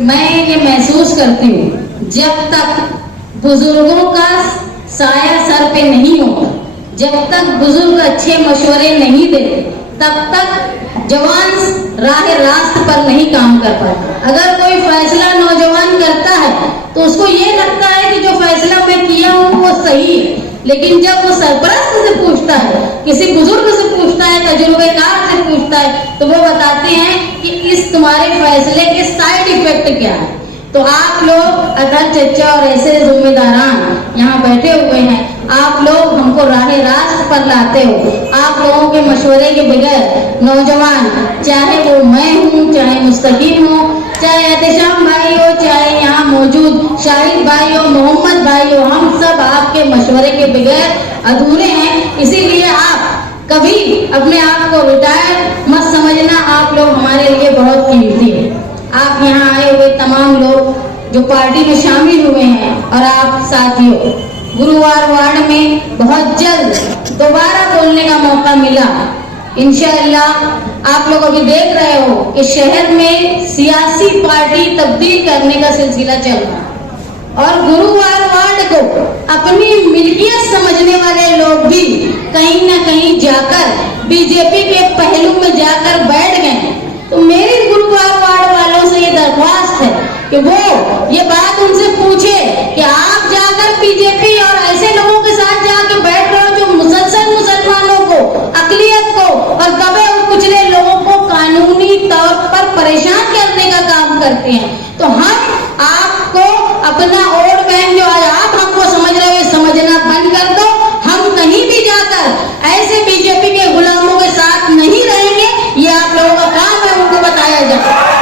मैं ये महसूस करती हूँ, जब तक बुजुर्गों का साया सर पे नहीं होता, जब तक बुजुर्ग अच्छे मशवरे नहीं देते, तब तक जवान रास्त पर नहीं काम कर पाता। अगर कोई फैसला नौजवान करता है तो उसको ये लगता है कि जो फैसला मैं किया हूँ वो सही है, लेकिन जब वो सरपरस्त से पूछता है, किसी बुजुर्ग से पूछता है, तजुर्बेकार से पूछता है, तो वो बताते हैं कि इस तुम्हारे फैसले के साइड इफेक्ट क्या है। तो आप लोग अटल चचा और ऐसे जिम्मेदारान यहाँ बैठे हुए हैं, आप लोग हमको रास्त पर लाते हो। आप लोगों के मशवरे के बगैर नौजवान, चाहे वो मैं हूँ, चाहे मुस्तकीम हो, चाहे एहतेशाम भाई हो, चाहे यहाँ मौजूद शाहिद भाई हो, मोहम्मद भाई हो, हम सब आपके मशवरे के बगैर अधूरे हैं। इसीलिए आप कभी अपने आप को रिटायर मत समझना, आप लोग हमारे लिए बहुत कीमती है। आप यहाँ आए हुए तमाम लोग जो पार्टी में शामिल हुए हैं और आप साथियों, गुरुवार वार्ड में बहुत जल्द दोबारा बोलने का मौका मिला। इंशाअल्लाह आप लोग अभी देख रहे हो कि शहर में सियासी पार्टी तब्दील करने का सिलसिला चल रहा है और गुरुवार वार्ड को अपनी मिल्कियत समझने वाले लोग भी कहीं ना कहीं जाकर बीजेपी के पहलू में जाकर बैठ गए। तो मेरी गुरुवार वार्ड वालों से ये दरख्वास्त है कि वो ये बात उनसे पूछे कि आप जाकर बीजेपी और ऐसे लोगों के साथ जाके बैठ रहे हो जो मुसलसल मुसलमानों को, अकलियत को और दबे और कुचले लोगों को कानूनी तौर पर परेशान करने का काम करते हैं। तो हम आपको अपना वोट बैंक जो आज आप हमको समझ रहे हो समझना बंद कर दो। हम कहीं भी जाकर ऐसे बीजेपी के गुलामों के साथ नहीं रहेंगे, ये आप लोगों का काम है उनको बताया जाए।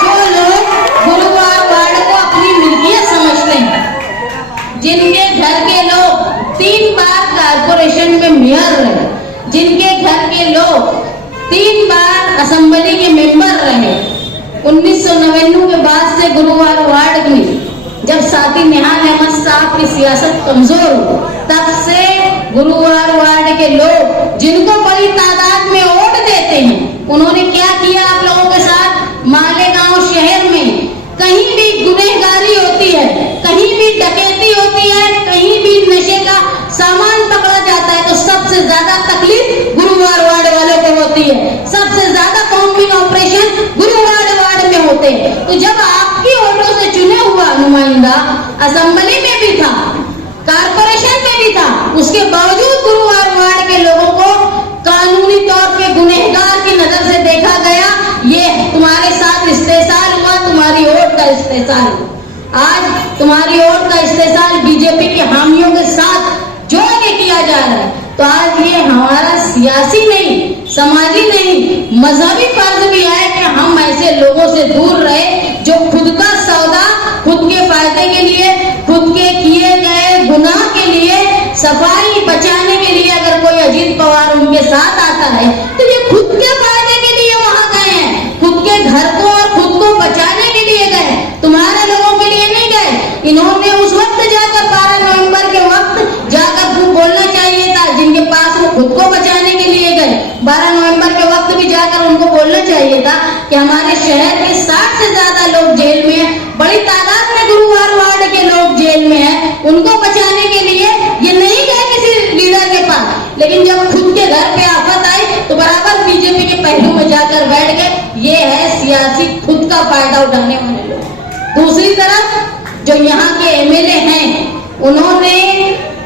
जो लोग गुरुवार वार्ड को अपनी मिल्कियत समझते हैं, जिनके घर के लोग 3 बार कारपोरेशन में मेयर रहे, जिनके घर के लोग 3 बार असेंबली के मेंबर रहे, 1999 के बाद से गुरुवार वार्ड में जब साथी निहाल अहमद साहब की सियासत कमजोर हो, तब से गुरुवार वार्ड के लोग जिनको बड़ी तादाद में वोट देते हैं, उन्होंने क्या किया आप लोगों के साथ। मालेगांव शहर में कहीं भी गुनहगारी होती है, कहीं भी डकैती होती है, कहीं भी नशे का सामान पकड़ा जाता है, तो सबसे ज्यादा तकलीफ गुरुवार वार्ड वालों को होती है। सबसे ज्यादा कॉम्बिंग ऑपरेशन गुरुवार वार्ड में होते हैं। तो जब आपकी वोटों से चुने हुआ नुमाइंदा असेंबली में भी था, कारपोरेशन में भी था, उसके बावजूद गुरुवार वार्ड के लोगों को कानूनी तौर पे गुनहगार की नजर से देखा गया। ये तुम्हारे साथ इस्तेसाल हुआ, तुम्हारी वोट का इस्तेसाल हुआ। आज तुम्हारी वोट का इस्तेसाल बीजेपी के हामियों के साथ जोड़ के किया जा रहा है। तो आज ये हमारा सियासी नहीं, समाजी नहीं, मजहबी फर्ज भी है कि हम ऐसे लोगों से दूर रहे जो खुद का सौदा खुद के फायदे के लिए, खुद के किए गए गुनाह के लिए, सफाई बचाने के लिए अगर कोई अजीत पवार उनके साथ आता है तो ये खुद के फायदे के लिए वहां गए हैं, खुद के घर को और खुद को बचाने के लिए गए, तुम्हारे लोगों के लिए नहीं गए। इन्होंने उस वक्त जाकर 12 नवंबर के वक्त जाकर बोलना चाहिए था, जिनके पास वो खुद को बचाने के लिए गए। 12 नवंबर के वक्त भी जाकर उनको बोलना चाहिए था कि हमारे शहर के 60 से ज्यादा लोग जेल में हैं, बड़ी तादाद में गुरुवार वार्ड के लोग जेल में हैं, उनको बचाने के लिए ये नहीं गए किसी लीडर के पास। लेकिन जब खुद के घर पे आफत आई तो बराबर बीजेपी के पहलू में जाकर बैठ गए। ये है सियासी खुद का फायदा उठाने वाले लोग। दूसरी तरफ जो यहाँ के एमएलए हैं, उन्होंने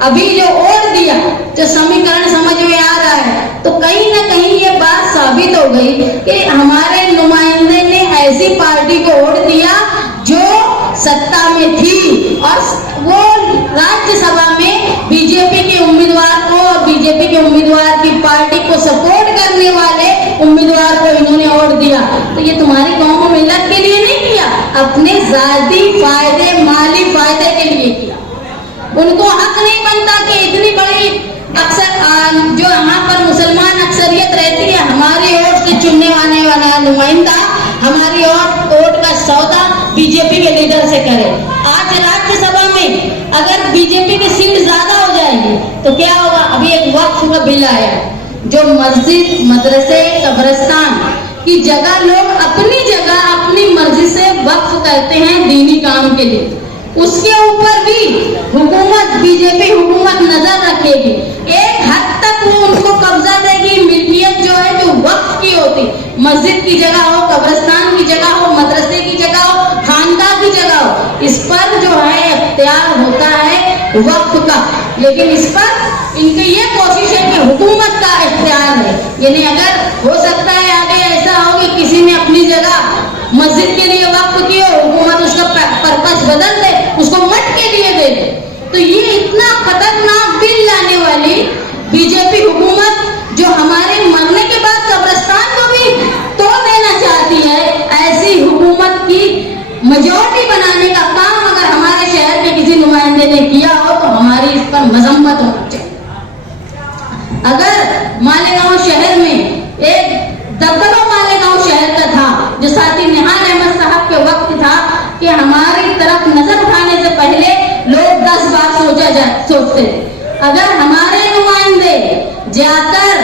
अभी जो वोट दिया, जो समीकरण समझ में आ रहा है, तो कहीं ना कहीं ये बात साबित हो गई कि हमारे नुमाइंदे ने ऐसी पार्टी को वोट दिया जो सत्ता में थी और वो राज्यसभा में बीजेपी के उम्मीदवार को और बीजेपी के उम्मीदवार की पार्टी को सपोर्ट करने वाले उम्मीदवार को इन्होंने वोट दिया। तो ये तुम्हारी कौम मिल्लत के लिए नहीं किया, अपने जाती फायदे, माली फायदे के लिए किया। उनको हक नहीं बनता कि इतनी बड़ी अक्सर जो यहाँ पर मुसलमान अक्सरियत रहती है, हमारी वोट से चुनने वाला नुमाइंदा हमारी वोट का सौदा बीजेपी के लीडर से करे। आज राज्यसभा में अगर बीजेपी की सीट ज्यादा हो जाएगी तो क्या होगा। अभी एक वक्फ का बिल आया जो मस्जिद, मदरसे, कब्रिस्तान की जगह लोग अपनी जगह अपनी मर्जी से करते हैं दीनी काम के लिए, उसके ऊपर भी हुकूमत, बीजेपी हुकूमत नजर रखेगी। एक हद तक वो उनको कब्जा देगी। मिल्कियत जो है, जो वक्फ की होती, मस्जिद की जगह हो, कब्रिस्तान की जगह हो, मदरसे की जगह हो, खानका की जगह हो, इस पर जो है इख्तियार होता है वक्फ का। लेकिन इस पर इनकी ये कोशिश है कि हुकूमत का इख्तियार है। यानी अगर हो सकता है आगे ऐसा हो कि किसी ने अपनी जगह मस्जिद के लिए वक्फ की हो, हुकूमत उसका पर्पस बदल दे, उसको मठ के लिए दे दे। तो ये इतना खतरनाक बिल लाने वाली बीजेपी हुकूमत, जो हमारे मरने के बाद कब्रिस्तान को भी तोड़ देना चाहती है, ऐसी हुकूमत की मेजॉरिटी बनाने का काम अगर हमारे शहर के किसी नुमाइंदे ने किया हो तो हमारी इस पर मजम्मत होनी चाहिए। अगर मालेगांव शहर में एक दबदबा मालेगांव शहर का था, जो साथी निहाल अहमद साहब के वक्त था कि हमारी तरफ नजर उठाने से पहले लोग 10 बार सोचते थे। अगर हमारे नुमाइंदे जाकर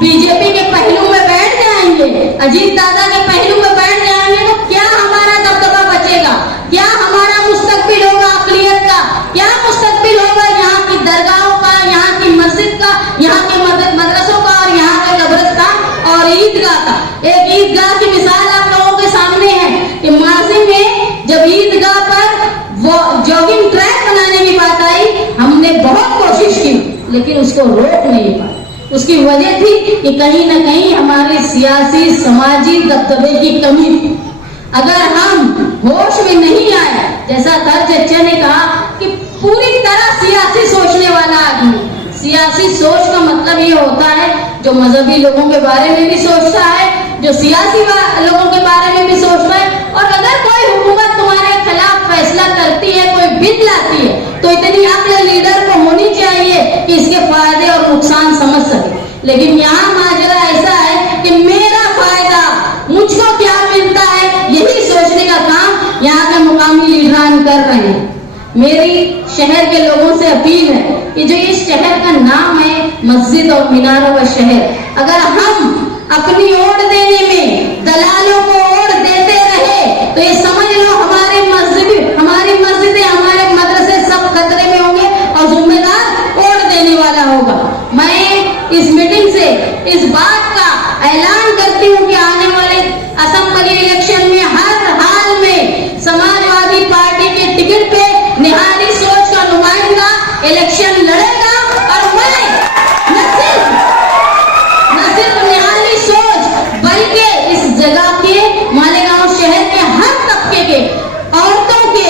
बीजेपी के पहलू में बैठ जाएंगे, अजीत दादा के पहलू में बैठ जाएंगे, तो क्या हमारा दबदबा बचेगा? क्या हमारा मुस्तकबिल होगा अक़लियत का? क्या मुस्तकबिल होगा यहाँ की दरगाहों का, यहाँ की मस्जिद का, यहाँ के मदरसों का और यहाँ के कब्रिस्तान और ईदगाह का? एक ईदगाह की मिसाल आप लोगों के सामने है कि माजी में जब ईदगाह पर वो जॉगिंग ट्रैक बनाने की बात आई, हमने बहुत कोशिश की लेकिन उसको रोक नहीं पाए। उसकी वजह थी कि कहीं ना कहीं हमारी सियासी समाजी दबदबे की कमी थी। अगर हम होश में नहीं आए, जैसा दर चच्चा ने कहा कि पूरी तरह सियासी सोचने वाला आदमी, सियासी सोच का मतलब ये होता है जो मजहबी लोगों के बारे में भी सोचता है, जो सियासी लोगों के बारे में भी सोचता है। और अगर कोई हुकूमत तुम्हारे खिलाफ फैसला करती है, कोई बिल लाती है, तो इतनी अक्ल लीडर को होनी चाहिए कि इसके फायदे और नुकसान समझ सके। लेकिन यहाँ माजरा ऐसा है कि मेरा फायदा, मुझको क्या मिलता है, यही सोचने का काम यहाँ के मुकामी लीडरान कर रहे हैं। मेरी शहर के लोगों से अपील है कि जो इस शहर का नाम है मस्जिद और मीनारों का शहर, अगर हम अपनी ओट देने में दलालों को ओट देते रहे तो ये समझ लो हमारी मस्जिदें, हमारे मदरसे सब खतरे में होंगे और जिम्मेदार ओट देने वाला होगा। मैं इस मीटिंग से इस बात का ऐलान करती हूँ कि आने वाले असेंबली इलेक्शन में हर हाल में समाजवादी पार्टी के टिकट पे निहाली सोच का नुमाइंदा इलेक्शन लड़ेगा। और मैं न सिर्फ निहाली सोच बल्कि इस जगह के मालेगांव शहर के हर तबके के, औरतों के,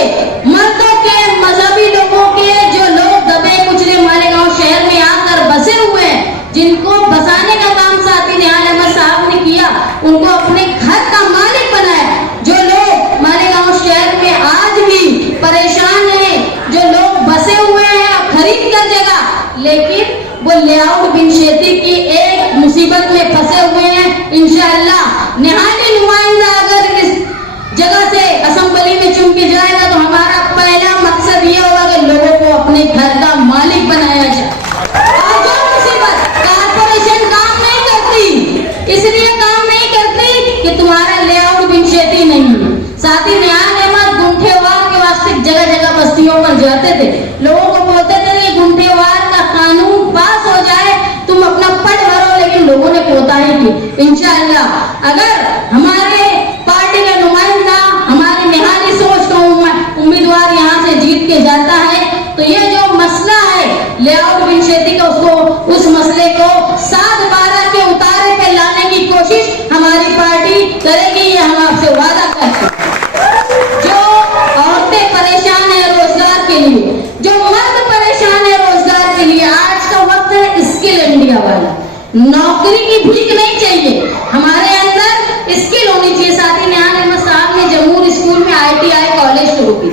मर्दों के, मजहबी लोगों के, जो लोग दबे कुचले मालेगांव शहर में आकर बसे हुए हैं, जिनको बसाने का काम साथी निहाल अहमद साहब ने किया, उनको अपने घर का मालिक बनाया। जो लोग मालेगांव शहर में आज भी परेशान हैं, जो लोग बसे हुए हैं खरीद कर जगह, लेकिन वो लेआउट बिन शेती की एक मुसीबत में फंसे हुए हैं। इंशाअल्लाह निहाली नुमाइंदा अगर इस जगह से असेंबली में चुन के जाएगा तो हमारा पहला मकसद ये होगा कि लोगों को अपने घर का मालिक बनाया जाए। और जो मुसीबत कारपोरेशन काम नहीं करती, इसलिए काम नहीं करती कि तुम्हारा लेआउट बिन शेती नहीं है। साथी निहाल अहमद गुंठेवार के वास्ते जगह जगह बस्तियों पर जाते थे, लोगों को बोलते थे कि गुंठेवार का कानून पास हो जाए, तुम अपना पट भरो, लेकिन लोगों ने कोताही की। इंशाअल्लाह अगर हमारे पार्टी का नुमाइंदा, हमारे निहाली सोच का उम्मीदवार यहाँ से जीत के जाता है तो ये जो मसला है लेआउट बिन शेती का, उस मसले को 7/12 के उतारे पे लाने की कोशिश हमारी पार्टी करेगी, ये हम आपसे वादा करते हैं। जो औरतें परेशान है रोजगार के लिए, जो मर्द परेशान है रोजगार के लिए, आज का वक्त है स्किल इंडिया वाला। नौकरी की भीख नहीं चाहिए, हमारे अंदर स्किल होनी चाहिए। साथी निहाल अहमद साहब ने जमूर स्कूल में ITI कॉलेज शुरू की,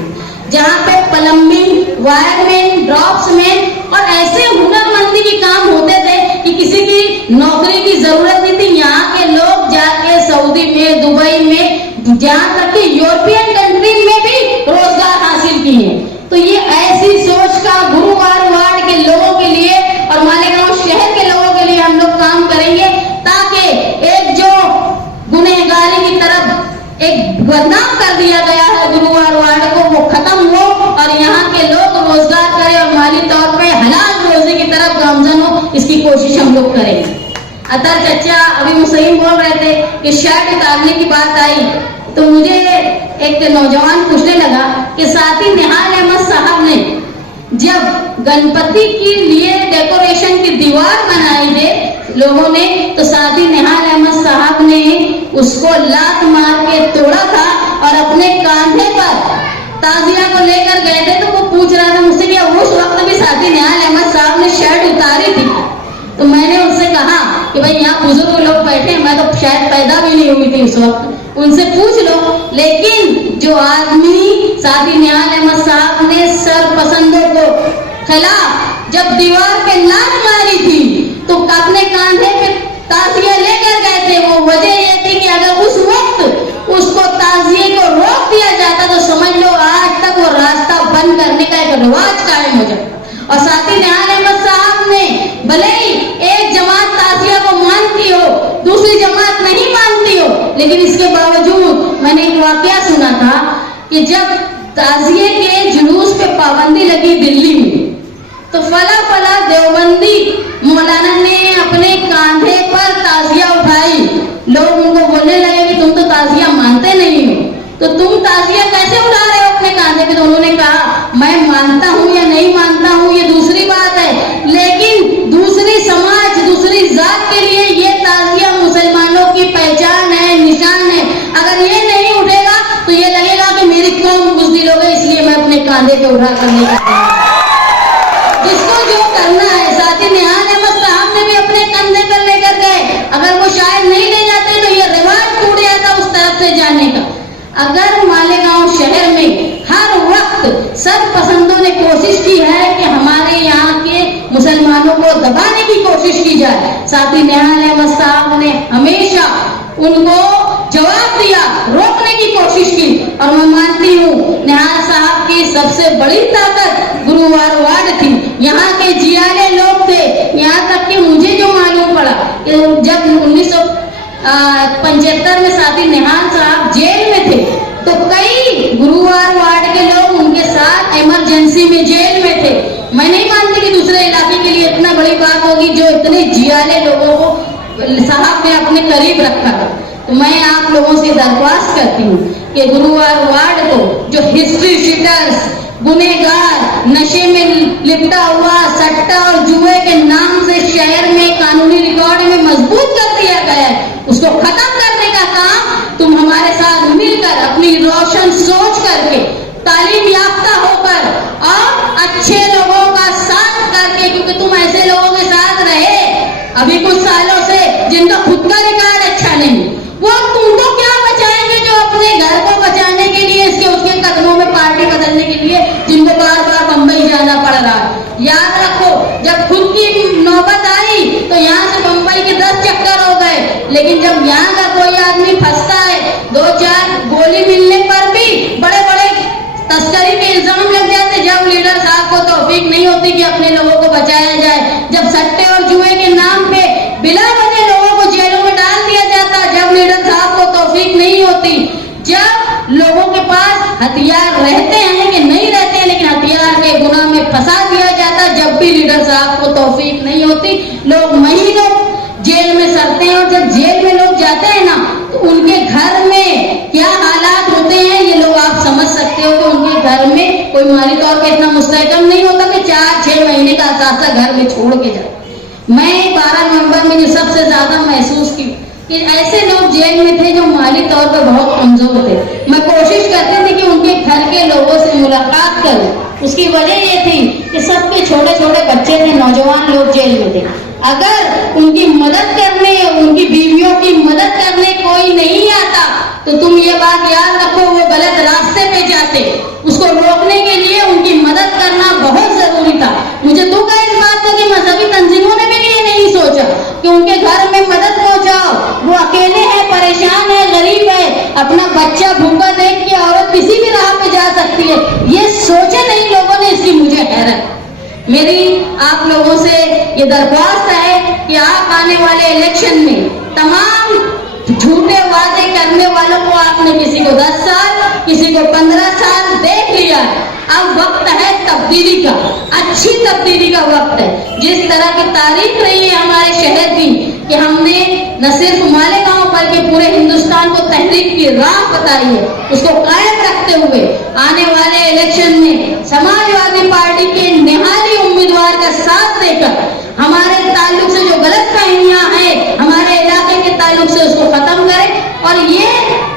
जहाँ पे प्लम्बिंग, वायरमैन, ड्रॉप्समैन और ऐसे हुनरमंदी के काम होते थे कि किसी की नौकरी की जरूरत नहीं थी। यहाँ के लोग जाके सऊदी में, दुबई में, जहाँ तक कि यूरोपियन कंट्री में भी रोजगार हासिल किए। तो ये ऐसी सोच का गुरुवार वार्ड के लोगों के लिए और मालेगांव शहर के लोगों के लिए हम लोग काम करेंगे, ताकि एक जो गुनहगारी की तरफ एक बदनाम कर दिया गया है गुरुवार इसकी कोशिश हम लोग करेंगे। अतर चचा अभी मुसैम बोल रहे थे कि शर्ट उतारने की बात आई, तो मुझे एक नौजवान पूछने लगा कि साथी निहाल अहमद साहब ने जब गणपति के लिए डेकोरेशन की दीवार बनाई थे लोगों ने, तो साथी निहाल अहमद साहब ने उसको लात मार के तोड़ा था और अपने कांधे पर ताजिया को लेकर गए थे। तो वो पूछ रहा था मुझसे कि उस वक्त भी साथी निहाल अहमद साहब ने शर्ट उतारी थी। तो मैंने उनसे कहा कि भाई यहाँ बुजुर्ग लोग बैठे, मैं तो शायद पैदा भी नहीं हुई थी उस वक्त, उनसे पूछ लो। लेकिन जो आदमी साथी निहाल अहमद साहब ने सरपसंदों को खिलाफ जब दीवार पे लात मारी थी तो अपने कांधे पे ताजिया लेकर गए थे, वो वजह ये थी कि अगर उस वक्त उसको ताजिए को रोक दिया जाता तो समझ लो आज तक वो रास्ता बंद करने का एक रिवाज कायम हो जाता। और साथी निहाल अहमद साहब ने भले ही एक जमात ताजिया को मानती हो, दूसरी जमात नहीं मानती हो, लेकिन इसके बावजूद मैंने एक वाकया सुना था कि जब ताजिए के जुलूस पे पाबंदी लगी दिल्ली में, तो फला फला देवबंदी मौलाना ने अपने कांधे पर ताजिया उठाई। लोग उनको बोलने लगे कि तुम तो ताजिया मानते नहीं हो, तो तुम ताजिया कैसे उठा रहे हो अपने कांधे पे? तो उन्होंने कहा मैं मानता हूँ या नहीं मानता हूँ ये दूसरी बात है, लेकिन दूसरी समाज दूसरी जात के लिए ये ताजिया मुसलमानों की पहचान है, निशान है। अगर ये नहीं उठेगा तो ये लगेगा कि मेरी कौम बुज़दिल हो गई, इसलिए मैं अपने कांधे पे उठा कर नहीं करता। जिसको जो करना है, साथी निहाल अहमद साहब ने भी अपने कंधे पर लेकर गए। अगर वो शायद नहीं ले जाते तो ये रिवाज टूट जाता उस तरफ से जाने का। अगर मालेगांव शहर में हर वक्त सरपसंदों ने कोशिश की है कि हमारे यहाँ के मुसलमानों को दबाने की कोशिश की जाए, साथी निहाल अहमद साहब ने हमेशा उनको जवाब दिया, रोकने की कोशिश की। और मैं मानती हूँ निहाल साहब की सबसे बड़ी ताकत गुरुवार वार्ड थी। यहाँ के जियाले लोग थे, यहाँ तक कि मुझे जो मालूम पड़ा कि जब 1975 में साथी निहाल साहब जेल में थे, तो कई गुरुवार वार्ड के लोग उनके साथ इमरजेंसी में जेल में थे। मैं नहीं मानती कि दूसरे इलाके के लिए इतना बड़ी बात होगी जो इतने जियाले लोगों को साहब ने अपने करीब रखा है। तो मैं आप लोगों से दरख्वास्त करती हूँ कि गुरुवार वार्ड को जो हिस्ट्री शीटर्स, गुनेगार, नशे में लिपटा हुआ सट्टा और जुए के नाम से शहर में कानूनी रिकॉर्ड में मजबूत कर दिया गया है, उसको खत्म करने का काम तुम हमारे साथ मिलकर अपनी रोशन सोच करके, तालीम याफ्ता होकर और अच्छे लोगों का साथ करके, क्योंकि तुम ऐसे लोगों के साथ रहे अभी कुछ सालों से जिनका खुद का रिकॉर्ड अच्छा नहीं, वो तुमको क्या बचाएंगे जो अपने घर को बचाने के लिए इसके उसके कदमों में पार्टी बदलने के लिए जिनको बार बार बंबई जाना पड़ रहा है। याद रखो जब खुद की नौबत आई तो यहाँ से बंबई के 10 चक्कर हो गए, लेकिन जब यहाँ का कोई आदमी फंसता है, 2-4 गोली मिलने पर भी बड़े बड़े तस्करी के इल्जाम लग जाते, जब लीडर साहब को तौफीक नहीं होती कि अपने लोगों को बचाया जाए, जब सट्टे और जुए के नाम पे बिला वजह लोगों को जेलों में डाल दिया जाता, जब लीडर साहब को तौफीक नहीं होती, जब लोगों के पास हथियार रहते हैं कि नहीं रहते हैं लेकिन हथियार के गुनाह में फंसा दिया जाता, जब भी लीडर साहब को तौफीक नहीं होती, लोग महीनों जेल में सड़ते हैं। और जब जेल में लोग जाते हैं ना तो उनके घर में क्या हालात होते हैं ये लोग आप समझ सकते हो। तो उनके घर में कोई माली तौर पर इतना मुस्तहकम नहीं होता कि 4-6 महीने का असासा घर में छोड़ के जाए। मैं 12 नवंबर में जो सबसे ज्यादा महसूस की कि ऐसे लोग जेल में थे जो माली तौर पर बहुत कमजोर थे। मैं कोशिश करती थी कि उनके घर के लोगों से मुलाकात करूं। उसकी वजह ये थी कि सबके छोटे छोटे बच्चे थे, नौजवान लोग जेल में थे। अगर उनकी मदद करने, उनकी बीवियों की मदद करने कोई नहीं आता तो तुम ये बात याद रखो वो गलत रास्ते पे जाते। उसको रोकने के लिए उनकी मदद करना बहुत जरूरी था। मुझे दुख है इस बात को कि मजहबी तंजीमों ने भी ये नहीं सोचा कि उनके घर में मदद पहुंचाओ। वो अकेले है, परेशान है, गरीब है, अपना बच्चा भूखा देख के औरत किसी भी राह पे जा सकती है, ये सोचे नहीं लोगों ने। इसकी मुझे हैरत। मेरी आप लोगों से ये दरख्वास्त है कि आप आने वाले इलेक्शन में तमाम झूठे वादे करने वालों को, आपने किसी को 10 साल, किसी को 15 साल देख लिया, अब वक्त है तब्दीली का, अच्छी तब्दीली का वक्त है। जिस तरह की तारीफ रही है हमारे शहर की कि हमने न सिर्फ मालेगांव बल्कि पूरे हिंदुस्तान को तहरीक की राह बताई है, उसको कायम रखते हुए आने वाले इलेक्शन में समाजवादी पार्टी के निहाली उम्मीदवार का साथ देकर हमारे ताल्लुक से जो गलतफहमियां हैं हमारे इलाके के ताल्लुक से उसको खत्म करें। और ये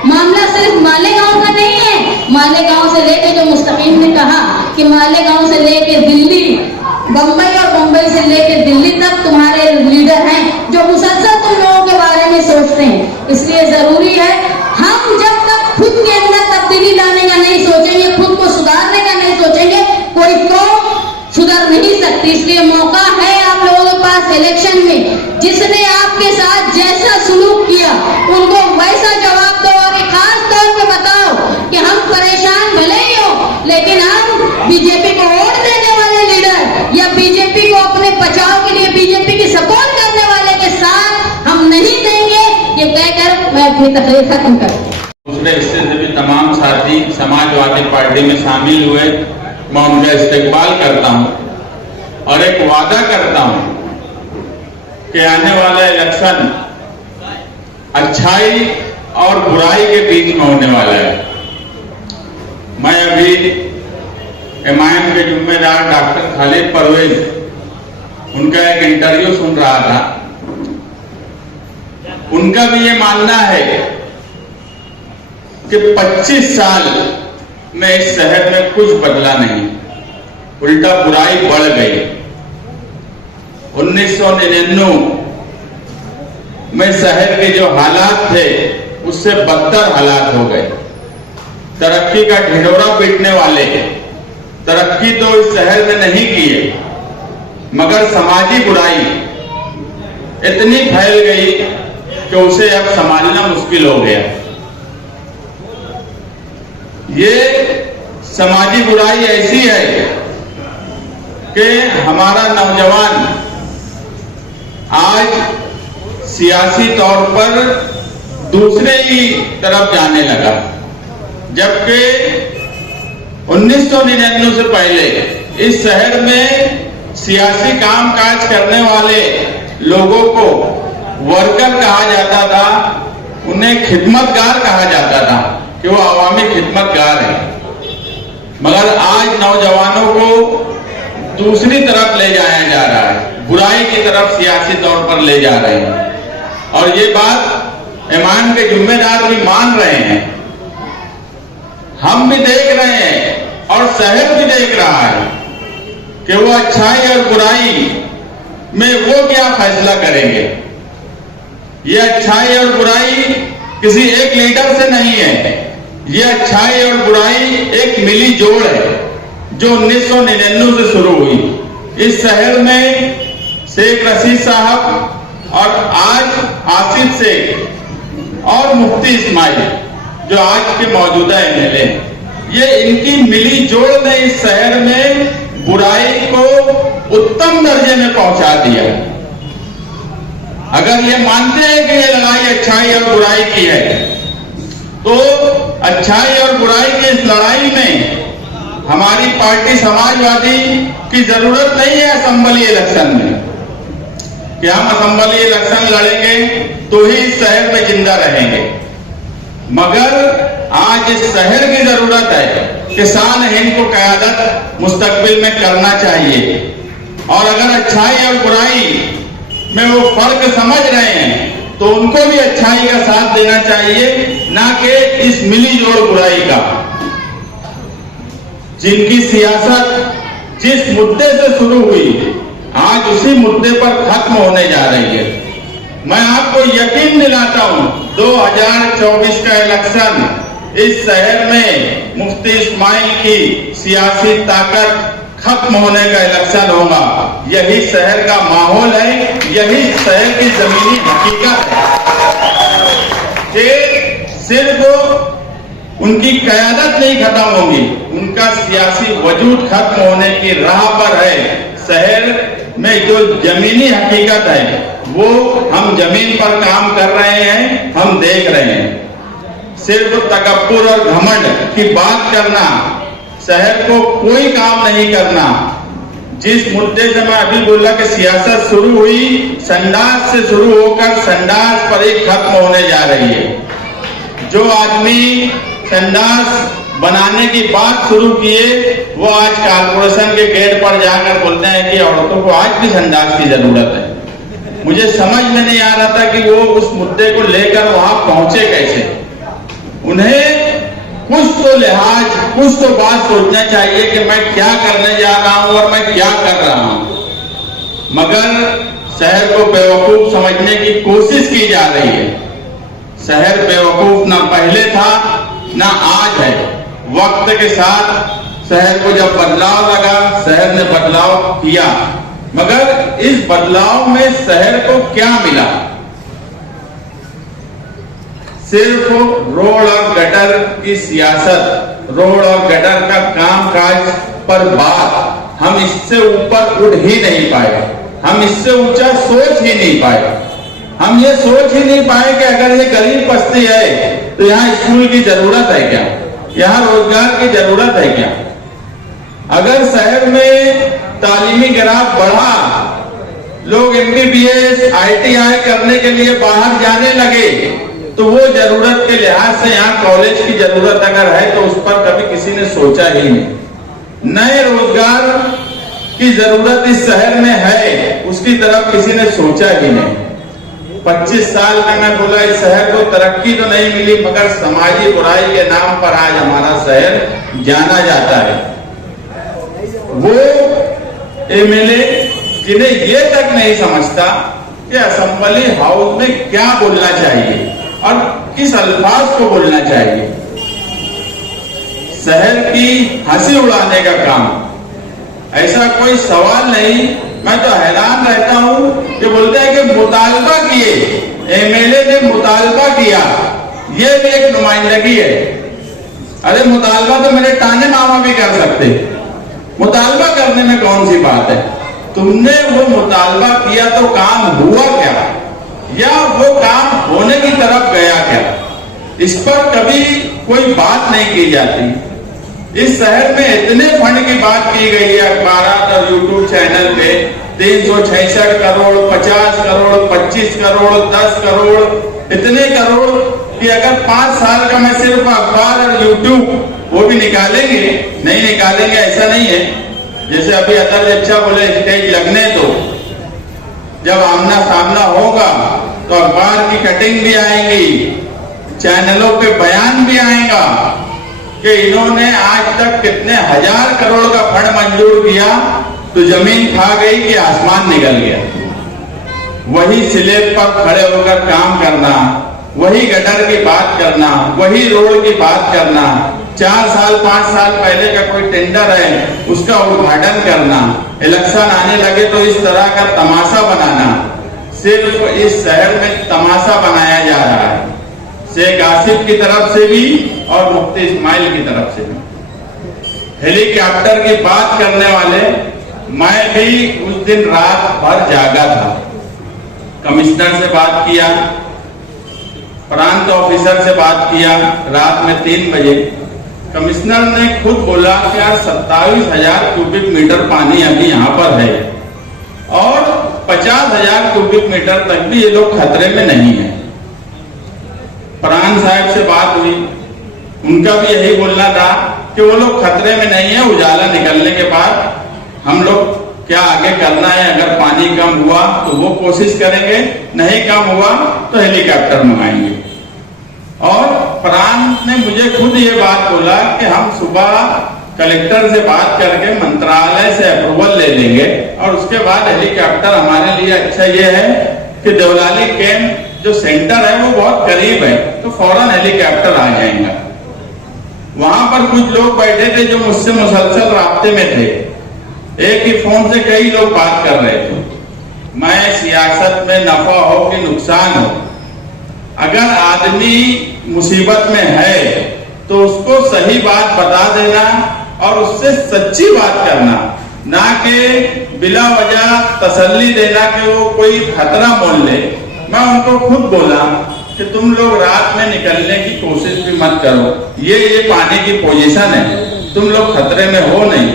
मामला सिर्फ मालेगांव का नहीं है, मालेगांव से लेके जो मुस्तकीम ने कहा कि मालेगांव से लेके दिल्ली, बम्बई और बम्बई से लेके दिल्ली तक तुम्हारे लीडर हैं जो मुसलसल तुम लोगों के बारे में सोचते हैं। इसलिए जरूरी है हम जब तक खुद के अंदर तब्दीली लाने का नहीं सोचेंगे, खुद को सुधारने का नहीं सोचेंगे, कोई कौम सुधर नहीं सकती। इसलिए मौका है आप लोगों के पास इलेक्शन में, जिसने आपके साथ जैसा सुलूक किया उनको वैसा जवाब दो और एक खास तौर पे बताओ कि हम परेशान भले ही हो लेकिन हम बीजेपी को वोट देने वाले लीडर या बीजेपी को अपने बचाव के लिए बीजेपी की सपोर्ट करने वाले के साथ हम नहीं देंगे, ये कहकर मैं अपनी तकरीर खत्म करती हूं। दूसरे हिस्से से भी तमाम साथी समाजवादी पार्टी में शामिल हुए, मैं उनका इस्तेकबाल करता हूं और एक वादा करता हूं कि आने वाला इलेक्शन अच्छाई और बुराई के बीच में होने वाला है। मैं अभी एमआईएम के जिम्मेदार डॉक्टर खालिद परवेज उनका एक इंटरव्यू सुन रहा था। उनका भी ये मानना है कि 25 साल में इस शहर में कुछ बदला नहीं, उल्टा बुराई बढ़ गई। 1999 में शहर के जो हालात थे उससे बदतर हालात हो गए। तरक्की का ढिढोरा पीटने वाले तरक्की तो इस शहर में नहीं किए, मगर समाजी बुराई इतनी फैल गई कि उसे अब संभालना मुश्किल हो गया। ये समाजी बुराई ऐसी है कि हमारा नौजवान आज सियासी तौर पर दूसरे ही तरफ जाने लगा, जबकि 1999 से पहले इस शहर में सियासी कामकाज करने वाले लोगों को वर्कर कहा जाता था, उन्हें खिदमतगार कहा जाता था कि वो अवामी खिदमतगार है। मगर आज नौजवानों को दूसरी तरफ ले जाया जा रहा है, बुराई की तरफ सियासी तौर पर ले जा रहे हैं। और ये बात ईमान के जिम्मेदार भी मान रहे हैं, हम भी देख रहे हैं और शहर भी देख रहा है कि वो अच्छाई और बुराई में वो क्या फैसला करेंगे। ये अच्छाई और बुराई किसी एक लीडर से नहीं है, ये अच्छाई और बुराई एक मिली जोड़ है जो 1999 से शुरू हुई। इस शहर में शेख रशीद साहब और आज आसिफ शेख और मुफ्ती इस्माइल जो आज के मौजूदा एमएलए, ये इनकी मिली जोड़ ने इस शहर में बुराई को उत्तम दर्जे में पहुंचा दिया। अगर ये मानते हैं कि ये लड़ाई अच्छाई और बुराई की है, तो अच्छाई और बुराई की इस लड़ाई में हमारी पार्टी समाजवादी की जरूरत नहीं है असेंबली इलेक्शन में कि हम असेंबली इलेक्शन लड़ेंगे तो ही इस शहर में जिंदा रहेंगे। मगर आज इस शहर की जरूरत है कि शान हिंद को क़यादत मुस्तकबिल में करना चाहिए। और अगर अच्छाई और बुराई में वो फर्क समझ रहे हैं तो उनको भी अच्छाई का साथ देना चाहिए, ना कि इस मिली जोड़ बुराई का। जिनकी सियासत जिस मुद्दे से शुरू हुई आज उसी मुद्दे पर खत्म होने जा रही है। मैं आपको यकीन दिलाता हूं 2024 का इलेक्शन इस शहर में मुफ्ती इस्माइल की सियासी ताकत खत्म होने का इलेक्शन होगा। यही शहर का माहौल है, यही शहर की जमीनी हकीकत है कि सिर्फ उनकी क़यादत नहीं खत्म होगी, उनका सियासी वजूद खत्म होने की राह पर है। शहर में जो जमीनी हकीकत है वो हम जमीन पर काम कर रहे हैं, हम देख रहे हैं। सिर्फ तकब्बुर और घमंड की बात करना शहर को कोई काम नहीं करना। जिस मुद्दे से मैं अभी बोला कि सियासत शुरू हुई, संडास से शुरू होकर संडास पर ही खत्म होने जा रही है। जो आदमी संडास बनाने की बात शुरू किए, वो आज कारपोरेशन के गेट पर जाकर बोलते हैं कि औरतों को आज भी संडास की जरूरत है। मुझे समझ में नहीं आ रहा था कि वो उस मुद्दे को लेकर वहां पहुंचे कैसे। उन्हें कुछ तो लिहाज, कुछ तो बात सोचना चाहिए कि मैं क्या करने जा रहा हूं और मैं क्या कर रहा हूं। मगर शहर को बेवकूफ समझने की कोशिश की जा रही है। शहर बेवकूफ ना पहले था ना आज है। वक्त के साथ शहर को जब बदलाव लगा, शहर ने बदलाव किया, मगर इस बदलाव में शहर को क्या मिला? सिर्फ रोड और गटर की सियासत, रोड और गटर का कामकाज पर बात, हम इससे ऊपर उठ ही नहीं पाए। हम इससे ऊंचा सोच ही नहीं पाए। हम ये सोच ही नहीं पाए कि अगर ये गरीब बस्ती है तो यहाँ स्कूल की जरूरत है क्या? यहाँ रोजगार की जरूरत है क्या? अगर शहर में तालीमी गिराव बढ़ा, लोग MBBS, ITI करने के लिए बाहर जाने लगे, तो वो जरूरत के लिहाज से यहाँ कॉलेज की जरूरत अगर है तो उस पर कभी किसी ने सोचा ही नहीं। नए रोजगार की जरूरत इस शहर में है, उसकी तरफ किसी ने सोचा ही नहीं। 25 साल में मैं बोला इस शहर को तरक्की तो नहीं मिली, मगर समाजी बुराई के नाम पर आज हमारा शहर जाना जाता है। वो MLA जिन्हें ये तक नहीं समझता कि असेंबली हाउस में क्या बोलना चाहिए और किस अल्फाज को बोलना चाहिए। शहर की हंसी उड़ाने का काम, ऐसा कोई सवाल नहीं। मैं तो हैरान रहता हूं कि बोलते हैं कि मुतालबा किए, MLA ने मुतालबा किया, ये भी एक नुमाइंदगी है। अरे मुतालबा तो मेरे ताने मामा भी कर सकते, मुतालबा करने में कौन सी बात है? तुमने वो मुतालबा किया तो काम हुआ क्या, या वो काम होने की तरफ गया क्या? इस पर कभी कोई बात नहीं की जाती। इस शहर में इतने फंड की बात की गई है अखबार और YouTube चैनल पे, 366 करोड़, 50 करोड़, 25 करोड़, 10 करोड़, इतने करोड़ कि अगर 5 साल का मैं सिर्फ अखबार और YouTube वो भी निकालेंगे, नहीं निकालेंगे ऐसा नहीं है। जैसे अभी अतल अच्छा बोले स्टेज लगने दो, जब आमना सामना होगा तो अखबार की कटिंग भी आएंगी, चैनलों पे बयान भी आएगा कि इन्होंने आज तक कितने हजार करोड़ का फंड मंजूर किया, तो जमीन खा गई कि आसमान निकल गया। वही स्लेब पर खड़े होकर काम करना, वही गटर की बात करना, वही रोड की बात करना, 4 साल 5 साल पहले का कोई टेंडर है उसका उद्घाटन करना, इलेक्शन आने लगे तो इस तरह का तमाशा बनाना। सिर्फ इस शहर में तमाशा बनाया जा रहा है, शेख आसिफ की तरफ से भी और मुफ्ती इस्माइल की तरफ से भी। हेलीकॉप्टर की बात करने वाले, मैं भी उस दिन रात भर जागा था, कमिश्नर से बात किया, प्रांत ऑफिसर से बात किया रात में 3 बजे। कमिश्नर ने खुद बोला कि यार 27,000 क्यूबिक मीटर पानी अभी यहाँ पर है और 50,000 क्यूबिक मीटर तक भी ये लोग खतरे में नहीं है। प्राण साहब से बात हुई, उनका भी यही बोलना था कि वो लोग खतरे में नहीं है, उजाला निकलने के बाद हम लोग क्या आगे करना है, अगर पानी कम हुआ तो वो कोशिश करेंगे, नहीं कम हुआ तो हेलीकॉप्टर मंगाएंगे। और प्राण ने मुझे खुद ये बात बोला कि हम सुबह कलेक्टर से बात करके मंत्रालय से अप्रूवल ले लेंगे और उसके बाद हेलीकॉप्टर हमारे लिए अच्छा ये है कि देवलाली कैंप जो सेंटर है वो बहुत करीब है, तो फौरन हेलीकॉप्टर आ जाएगा। वहां पर कुछ लोग बैठे थे जो मुझसे मुसलसल राब्ते में थे, एक ही फोन से कई लोग बात कर रहे थे। मैं सियासत में नफा हो कि नुकसान हो, अगर आदमी मुसीबत में है तो उसको सही बात बता देना और उससे सच्ची बात करना, ना कि बिला वजह तसल्ली देना कि वो कोई खतरा मोल ले। मैं उनको खुद बोला कि तुम लोग रात में निकलने की कोशिश भी मत करो, ये पानी की पोजीशन है, तुम लोग खतरे में हो नहीं।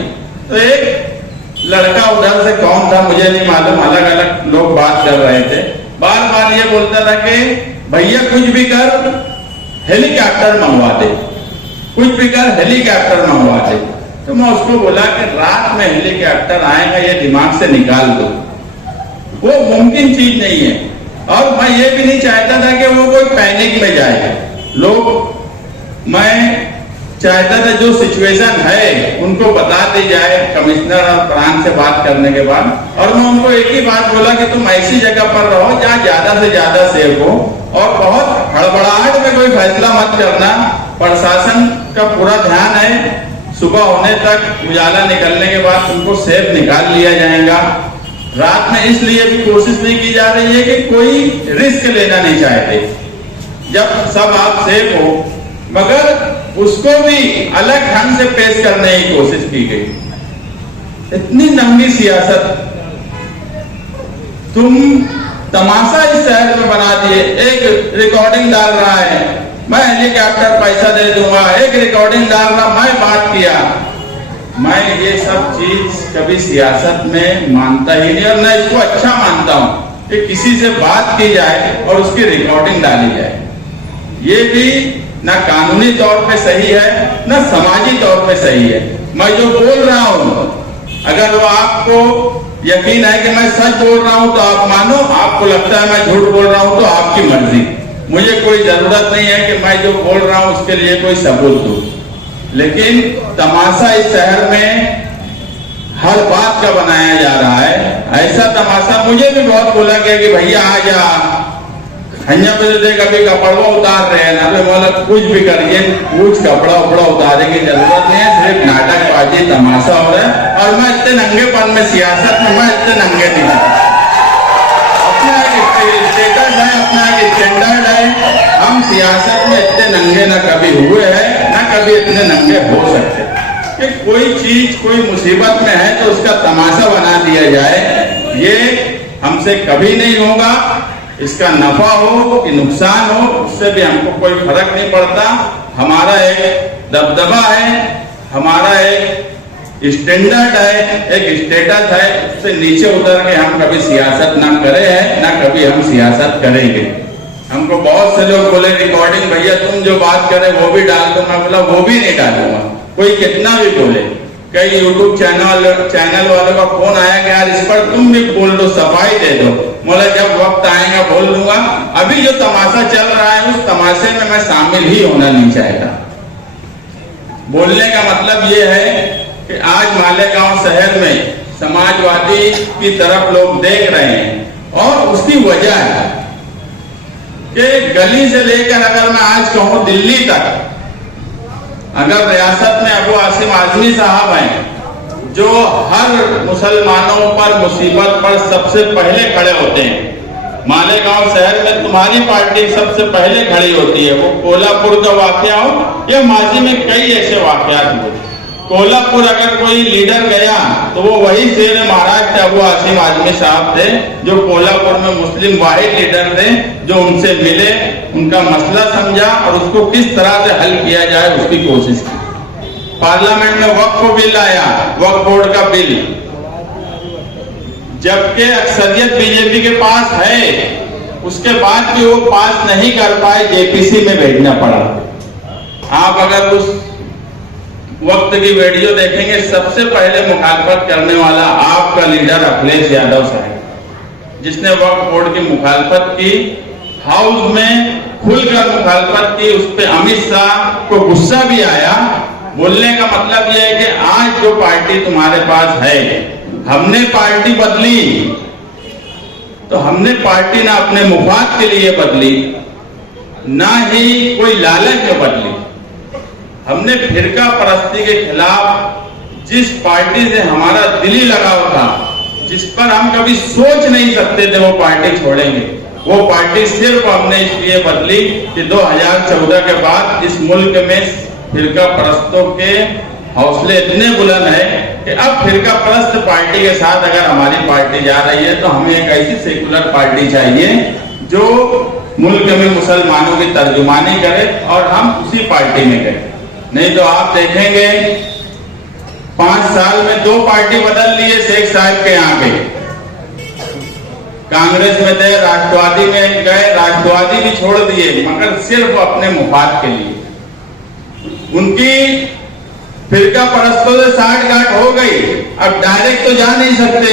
तो एक लड़का उधर से कौन था मुझे नहीं मालूम, अलग अलग लोग बात कर रहे थे, बार बार ये बोलता था कि भैया कुछ भी कर हेलीकॉप्टर मंगवा दे, कुछ भी कर हेलीकॉप्टर मंगवा दे। तो मैं उसको बोला कि रात में हेलीकॉप्टर आएगा ये दिमाग से निकाल दो, वो मुमकिन चीज नहीं है। और मैं ये भी नहीं चाहता था कि वो कोई पैनिक में जाए लोग, मैं चाहता था जो सिचुएशन है उनको बता दी जाए कमिश्नर और प्रांत से बात करने के बाद। और मैं उनको एक ही बात बोला कि तुम ऐसी जगह पर रहो जहाँ ज्यादा से ज्यादा सेफ हो, और बहुत हड़बड़ाहट में कोई फैसला मत करना। प्रशासन का पूरा ध्यान है, सुबह होने तक उजाला निकलने के बाद तुमको सेफ निकाल लिया जाएगा। रात में इसलिए भी कोशिश नहीं की जा रही है कि कोई रिस्क लेना नहीं चाहते, जब सब आप सेफ हो, मगर उसको भी अलग ढंग से पेश करने की कोशिश की गई। इतनी नंगी सियासत, तुम तमाशा इस शहर में बना दिए। एक रिकॉर्डिंग डाल रहा है मैं हेलीकॉप्टर पैसा दे दूंगा, एक रिकॉर्डिंग डाल रहा मैं बात किया। मैं ये सब चीज कभी सियासत में मानता ही नहीं, और मैं इसको अच्छा मानता हूं कि किसी से बात की जाए और उसकी रिकॉर्डिंग डाली जाए। ये भी ना कानूनी तौर पे सही है ना समाजी तौर पे सही है। मैं जो बोल रहा हूं, अगर वो आपको यकीन है कि मैं सच बोल रहा हूं तो आप मानो, आपको लगता है मैं झूठ बोल रहा हूं तो आपकी मर्जी। मुझे कोई जरूरत नहीं है कि मैं जो बोल रहा हूं उसके लिए कोई सबूत दूं। लेकिन तमाशा इस शहर में हर बात का बनाया जा रहा है। ऐसा तमाशा मुझे भी बहुत बोला गया कि भैया आ जा, हन्या पे दे कभी कपड़ा उतार रहे हैं ना, बोला कुछ भी करिए, कुछ कपड़ा उपड़ा उतारने की जरूरत नहीं है, सिर्फ नाटकबाजी तमाशा हो रहा है। और मैं इतने नंगेपन में सियासत में मैं इतने नंगे नहीं हूं। अपना एक स्टेटस है, अपना एक स्टैंडर्ड है। हम सियासत में इतने नंगे ना कभी हुए हैं ना कभी इतने नंगे हो सकते कि कोई चीज कोई मुसीबत में है तो उसका तमाशा बना दिया जाए, ये हमसे कभी नहीं होगा। इसका नफा हो कि नुकसान हो उससे भी हमको कोई फर्क नहीं पड़ता। हमारा एक दबदबा है, हमारा एक स्टैंडर्ड है, एक स्टेटस है, उससे नीचे उतर के हम कभी सियासत ना करे हैं ना कभी हम सियासत करेंगे। हमको बहुत से लोग बोले रिकॉर्डिंग भैया तुम जो बात करे वो भी डाल दो, मैं बोला वो भी नहीं डालूंगा, कोई कितना भी बोले। कई यूट्यूब चैनल वालों का फोन आया कि यार इस पर तुम भी बोल दो, सफाई दे दो। बोला जब वक्त आएगा बोल दूंगा, अभी जो तमाशा चल रहा है उस तमाशे में मैं शामिल ही होना नहीं चाहता। बोलने का मतलब ये है कि आज मालेगांव शहर में समाजवादी की तरफ लोग देख रहे हैं, और उसकी वजह है कि गली से लेकर अगर मैं आज कहूं दिल्ली तक, अगर रियासत में अबू आसिम आजमी साहब हैं जो हर मुसलमानों पर मुसीबत पर सबसे पहले खड़े होते हैं, मालेगांव शहर में तुम्हारी पार्टी सबसे पहले खड़ी होती है। वो कोल्हापुर का वाकया हो या माजी में कई ऐसे वाकयात हुए। कोल्हापुर अगर कोई लीडर गया तो वो वही शेर महाराज थे, अबू आसिम आजमी साहब थे, जो कोल्हापुर में मुस्लिम वाहिद लीडर थे, जो उनसे मिले, उनका मसला समझा और उसको किस तरह से हल किया जाए उसकी कोशिश की। पार्लियामेंट में वक्फ बिल आया, वक्फ बोर्ड का बिल, जबकि अक्सरियत बीजेपी के पास है, उसके बाद भी वो पास नहीं कर पाए, जेपीसी में भेजना पड़ा। आप अगर उस वक्त की वीडियो देखेंगे, सबसे पहले मुखालफत करने वाला आपका लीडर अखिलेश यादव साहब, जिसने वक्फ बोर्ड की मुखालफत की, हाउस में खुलकर मुखालफत की। उस पर अमित शाह को गुस्सा भी आया। बोलने का मतलब यह है कि आज जो पार्टी तुम्हारे पास है, हमने पार्टी बदली तो हमने पार्टी ना अपने मुफाद के लिए बदली, ना ही कोई लालच में बदली। हमने फिरका परस्ती के खिलाफ जिस पार्टी से हमारा दिली लगाव था, जिस पर हम कभी सोच नहीं सकते थे वो पार्टी छोड़ेंगे, वो पार्टी सिर्फ हमने इसलिए बदली कि 2014 के बाद इस मुल्क में फिरका परस्तों के हौसले इतने बुलंद है कि अब फिरका परस्त पार्टी के साथ अगर हमारी पार्टी जा रही है तो हमें एक ऐसी सेकुलर पार्टी चाहिए जो मुल्क में मुसलमानों की तर्जुमानी करे और हम उसी पार्टी में करें। नहीं तो आप देखेंगे 5 साल में 2 पार्टी बदल लिए शेख साहब के यहाँ पे। कांग्रेस में थे, राष्ट्रवादी में गए, राष्ट्रवादी भी छोड़ दिए, मगर सिर्फ अपने मुफाद के लिए। उनकी फिरका परस्तों से साठगांठ हो गई। अब डायरेक्ट तो जा नहीं सकते,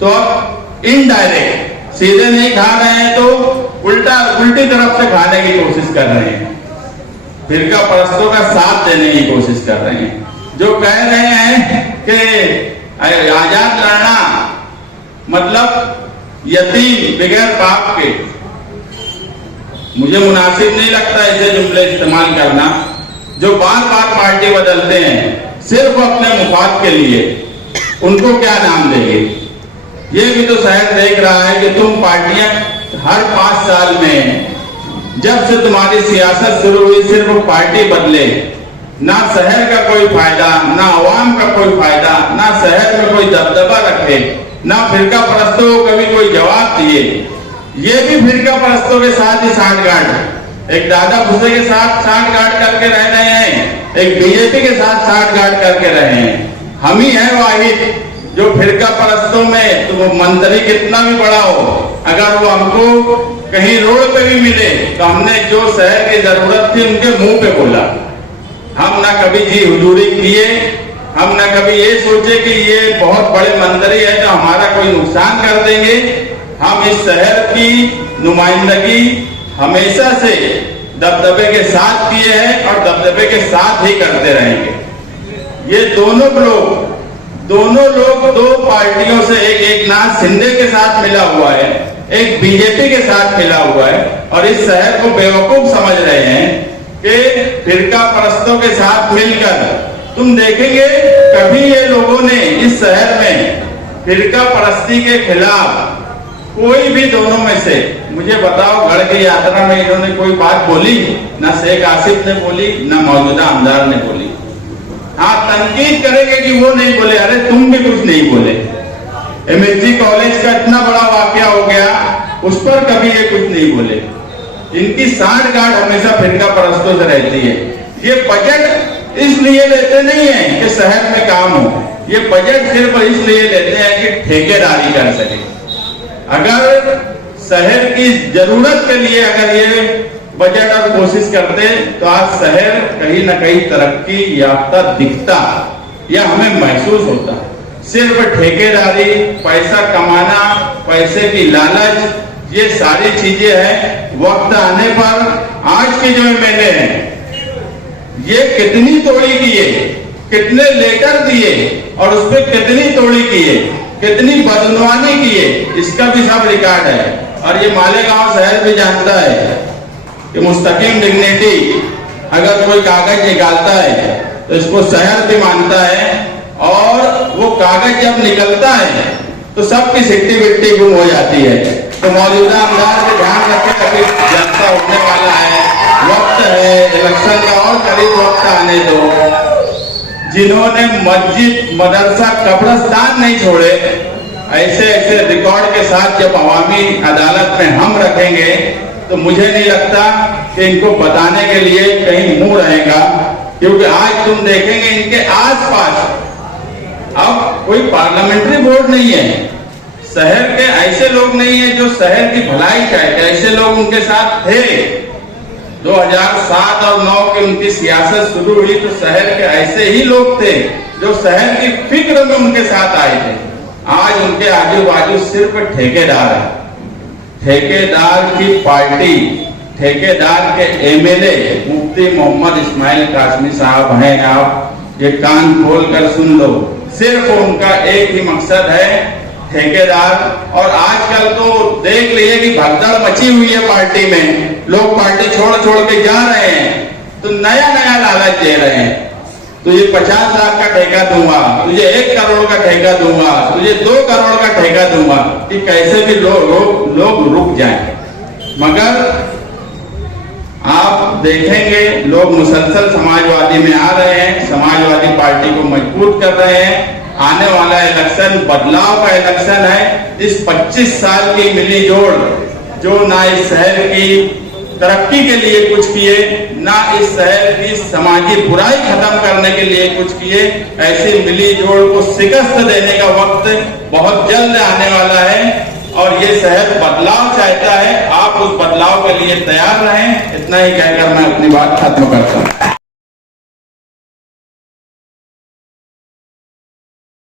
तो अब इनडायरेक्ट, सीधे नहीं खा रहे हैं तो उल्टी तरफ से खाने की कोशिश कर रहे हैं। फिरका परस्तों का साथ देने की कोशिश कर रहे हैं। जो कह रहे हैं कि आजाद लड़ना मतलब यतीम बगैर बाप के, मुझे मुनासिब नहीं लगता ऐसे जुमले इस्तेमाल करना। जो बार बार पार्टी बदलते हैं सिर्फ अपने मुफाद के लिए, उनको क्या नाम देंगे? ये भी तो शहर देख रहा है कि तुम पार्टियां हर 5 साल में, जब से तुम्हारी सियासत शुरू हुई, सिर्फ पार्टी बदले, ना शहर का कोई फायदा, ना अवाम का कोई फायदा, ना शहर में कोई दबदबा रखे, ना फिरका परस्तों को कभी कोई जवाब दिए। ये भी फिरका परस्तों के साथ ही साठगांठ, एक दादा भूसे के साथ साठगांठ करके रह रहे हैं, एक बीजेपी के साथ साठगांठ करके रहे हैं। हम ही हैं वाहिद जो फिरका परस्तों में, तो वो मंत्री कितना भी बड़ा हो, अगर वो हमको कहीं रोड पे भी मिले तो हमने जो शहर की जरूरत थी उनके मुंह पे बोला। हम ना कभी जी हुजूरी किए, हम ना कभी ये सोचे कि ये बहुत बड़े मंत्री है तो हमारा कोई नुकसान कर देंगे। हम इस शहर की नुमाइंदगी हमेशा से दबदबे के साथ किए हैं और दबदबे के साथ ही करते रहेंगे। ये दोनों लोग 2 पार्टियों से, एक नाथ शिंदे के साथ मिला हुआ है, एक बीजेपी के साथ मिला हुआ है, और इस शहर को बेवकूफ समझ रहे हैं कि फिरका परस्तों के साथ मिलकर, तुम देखेंगे कभी ये लोगों ने इस शहर में फिरका परस्ती के खिलाफ कोई भी दोनों में से, मुझे बताओ, गढ़ की यात्रा में इन्होंने कोई बात बोली? ना शेख आसिफ ने बोली, ना मौजूदा आमदार ने बोली। हाँ, तनकीद करेंगे कि वो नहीं बोले, अरे तुम भी कुछ नहीं बोले। एमएसजी कॉलेज का इतना बड़ा वाकया हो गया, उस पर कभी ये कुछ नहीं बोले। इनकी साठगांठ हमेशा फिरका परस्तों से रहती है। ये बजट इसलिए लेते नहीं है कि शहर में काम हो, ये बजट सिर्फ इसलिए लेते हैं कि ठेकेदारी कर सके। अगर शहर की जरूरत के लिए अगर ये बजट और कोशिश करते तो आज शहर कहीं ना कहीं तरक्की याफ्ता दिखता या हमें महसूस होता। सिर्फ ठेकेदारी, पैसा कमाना, पैसे की लालच, ये सारी चीजें हैं। वक्त आने पर आज के जो एमएलए हैं ये कितनी तोड़ी किए, कितने लेटर दिए और उस पर कितनी तोड़ी किए, कितनी बदनवानी किए, इसका भी सब रिकॉर्ड है। और ये मालेगांव शहर भी जानता है कि मुस्तकिम डिग्निटी अगर कोई कागज निकालता है तो इसको शहर भी मानता है, और वो कागज जब निकलता है तो सबकी सिट्टी बिट्टी गुम हो जाती है। तो मौजूदा आमदार पे ध्यान रखें, अभी जनता उठने वाला है, वक्त है इलेक्शन का, और करीब वक्त आने दो। जिन्होंने मस्जिद, मदरसा, कब्रिस्तान नहीं छोड़े, ऐसे रिकॉर्ड के साथ जब अवामी अदालत में हम रखेंगे तो मुझे नहीं लगता कि इनको बताने के लिए कहीं मुंह रहेगा। क्योंकि आज तुम देखेंगे इनके आसपास अब कोई पार्लियामेंट्री बोर्ड नहीं है, शहर के ऐसे लोग नहीं है जो शहर की भलाई चाहते, ऐसे लोग उनके साथ थे। 2007 और 9 की उनकी सियासत शुरू हुई तो शहर के ऐसे ही लोग थे जो शहर की फिक्र में उनके साथ आए थे। आज उनके आजू बाजू सिर्फ ठेकेदार है, ठेकेदार की पार्टी, ठेकेदार के एमएलए मुफ्ती मोहम्मद इस्माइल कासमी साहब हैं। आप ये कान खोल कर सुन लो, सिर्फ उनका एक ही मकसद है, ठेकेदार। और आजकल तो देख लिए कि भगदड़ मची हुई है पार्टी में, लोग पार्टी छोड़ के जा रहे हैं तो नया लालच दे रहे हैं। तुझे 50 लाख का ठेका दूंगा, तुझे 1 करोड़ का ठेका दूंगा, तुझे 2 करोड़ का ठेका दूंगा, कि कैसे भी लोग रुक जाएं। मगर आप देखेंगे लोग मुसलसल समाजवादी में आ रहे हैं, समाजवादी पार्टी को मजबूत कर रहे हैं। आने वाला इलेक्शन बदलाव का इलेक्शन है। इस 25 साल की मिली जोड़ जो ना इस शहर की तरक्की के लिए कुछ किए, ना इस शहर की समाजी बुराई खत्म करने के लिए कुछ किए। ऐसी मिली जोड़ को शिकस्त देने का वक्त बहुत जल्द आने वाला है और ये शहर बदलाव चाहता है। आप उस बदलाव के लिए तैयार रहें। इतना ही कहकर मैं अपनी बात खत्म करता हूँ।